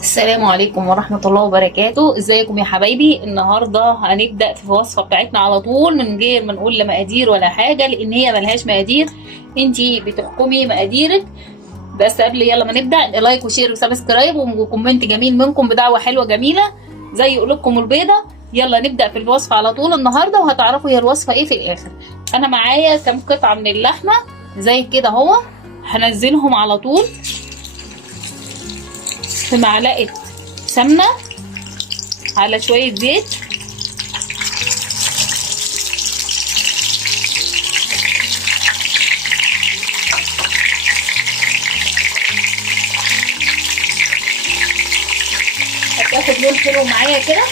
السلام عليكم ورحمة الله وبركاته. ازيكم يا حبايبي؟ النهاردة هنبدأ في الوصفة بتاعتنا على طول من غير ما نقول مقادير ولا حاجة، لان هي ملهاش مقادير، انتي بتحكمي مقاديرك. بس قبل يلا ما نبدأ، لايك وشير وسبسكرايب وكومنت جميل منكم بدعوة حلوة جميلة زي قلوبكم البيضة. يلا نبدأ في الوصفة على طول النهاردة، وهتعرفوا هي الوصفة ايه في الاخر. انا معايا كام قطعة من اللحمة زي كده اهو، هنزلهم على طول في معلقة سمنة على شوية زيت، هتاخد لون حلو معايا كده،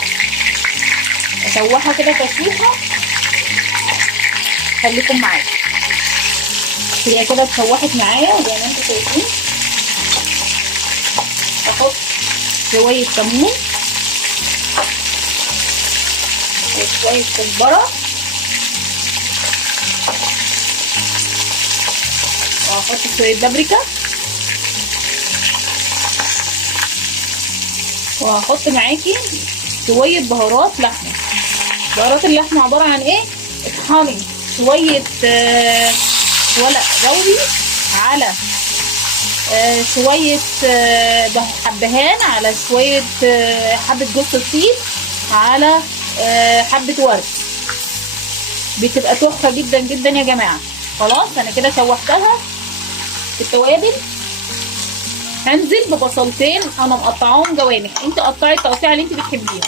اشوحها كده تشويحة. خليكم معايا، هي كده اتشوحت معايا زي ما انتم شايفين. احط شوية كمون وشوية كزبرة وهحط شوية بابريكا وهحط معاكي شوية بهارات لحمة. بهارات اللحمة عبارة عن ايه؟ اطحني شوية ورق لوري على شوية حبهان على شوية حبة جوز الطيب على حبة ورد، بتبقى تحفة جدا جدا يا جماعة. خلاص انا كده شوحتها في التوابل. هنزل ببصلتين انا مقطعاهم جوانح، انت قطعي التقطيعه اللي انت بتحبيها.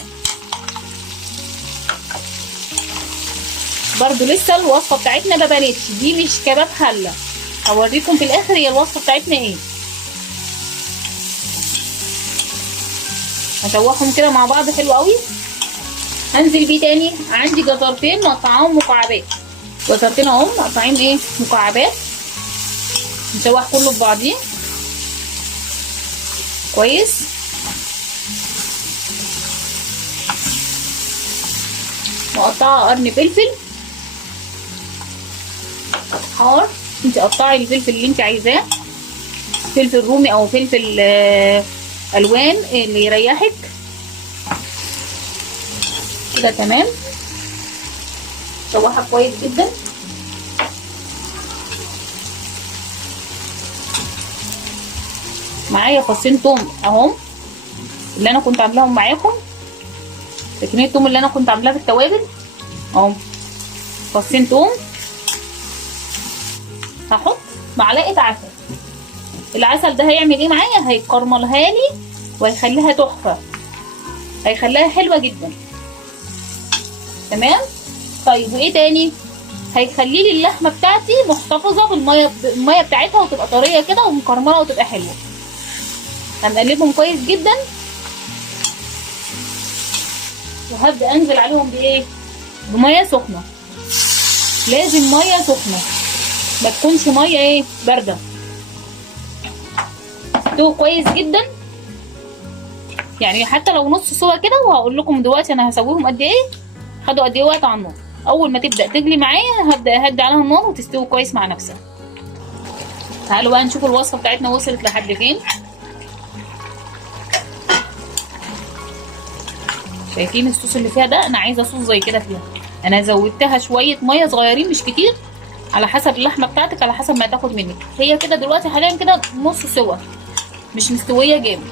برضو لسه الوصفه بتاعتنا ما بانتش، دي مش كباب حله، هوريكم في الاخر هي الوصفه بتاعتنا ايه. هشوحهم كده مع بعض حلو قوي. هنزل بيه تاني، عندي جزرتين مقطعاهم مكعبات، جزرتين اهم مقطعين ايه مكعبات. نشوح كله ببعضيه كويس. مقطعه قرن فلفل حار، انت قطعي الفلفل اللي انت عايزاه، فلفل رومي او فلفل الوان اللي يريحك كده. تمام، شوحها كويس جدا. معايا فصين توم اهم اللي انا كنت عاملاهم معاكم، لكن التوم اللي انا كنت عاملاه في التوابل اهو، فصين توم. هحط معلقه عسل. العسل ده هيعمل ايه معايا؟ هيكرملها لي وهيخليها تحفه، هيخليها حلوه جدا. تمام. طيب وايه تاني؟ هيخلي لي اللحمه بتاعتي محتفظه بالميه بتاعتها، وتبقى طريه كده ومكرمله وتبقى حلوه. هنقلبهم كويس جدا، وهبدا انزل عليهم بايه؟ بميه سخنه. لازم ميه سخنه، ما تكونش ميه ايه بارده. تستوي كويس جدا، يعني حتى لو نص سوا كده. وهقول لكم دلوقتي انا هسويهم قد ايه، خدوا قد ايه وقت على النار. اول ما تبدا تغلي معايا هبدا اهدي عليها النار وتستوي كويس مع نفسها. تعالوا بقى نشوف الوصفه بتاعتنا وصلت لحد فين. شايفين الصوص اللي فيها ده؟ انا عايزه صوص زي كده فيها. انا زودتها شويه ميه صغيرين مش كتير، على حسب اللحمه بتاعتك، على حسب ما تاخد منك. هي كده دلوقتي حاليا كده نص سوا، مش مستويه جامد.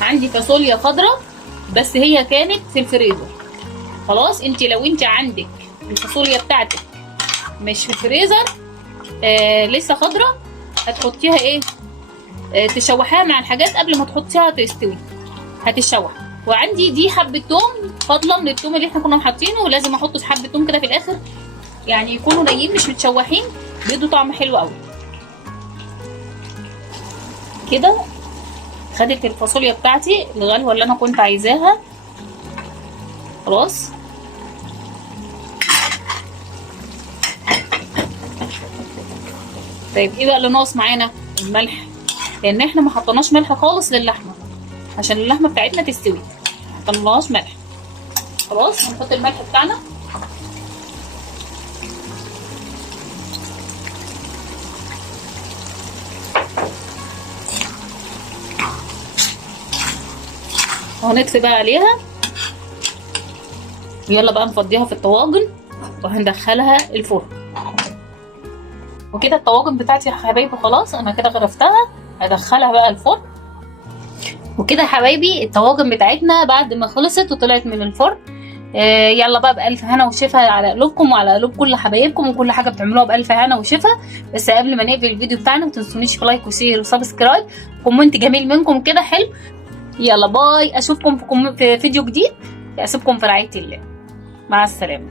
عندي فاصوليا خضراء بس هي كانت في الفريزر. خلاص انت لو انت عندك الفاصوليا بتاعتك مش في الفريزر لسه خضراء، هتحطيها ايه تشوحيها مع الحاجات قبل ما تحطيها تستوي، هتتشوح. وعندي دي حبه توم فاضله من التوم اللي احنا كنا حاطينه، ولازم احط حبه توم كده في الاخر، يعني يكونوا نيين مش متشوحين، بيدوا طعم حلو قوي كده. خدت الفاصوليا بتاعتي الغلوه اللي انا كنت عايزاها. خلاص طيب ايه بقى اللي ناقص معانا؟ الملح، لان احنا ما حطيناش ملح خالص للحمه عشان اللحمه بتاعتنا تستوي، ما حطيناش ملح. خلاص هنحط الملح بتاعنا. وهنطفي بقى عليها. يلا بقى نفضيها في الطواجن وهندخلها الفرن. وكده الطواجن بتاعتي يا حبايبي خلاص انا كده غرفتها، هدخلها بقى الفرن. وكده يا حبايبي الطواجن بتاعتنا بعد ما خلصت وطلعت من الفرن، يلا بقى بألف هنا وشفا على قلوبكم وعلى قلوب كل حبايبكم، وكل حاجه بتعملوها بألف هنا وشفا. بس قبل ما نقفل الفيديو بتاعنا ما تنسونيش في لايك وشير وسبسكرايب، كومنت جميل منكم كده حلو. يلا باي، اشوفكم في فيديو جديد، اسيبكم في رعايه الله، مع السلامه.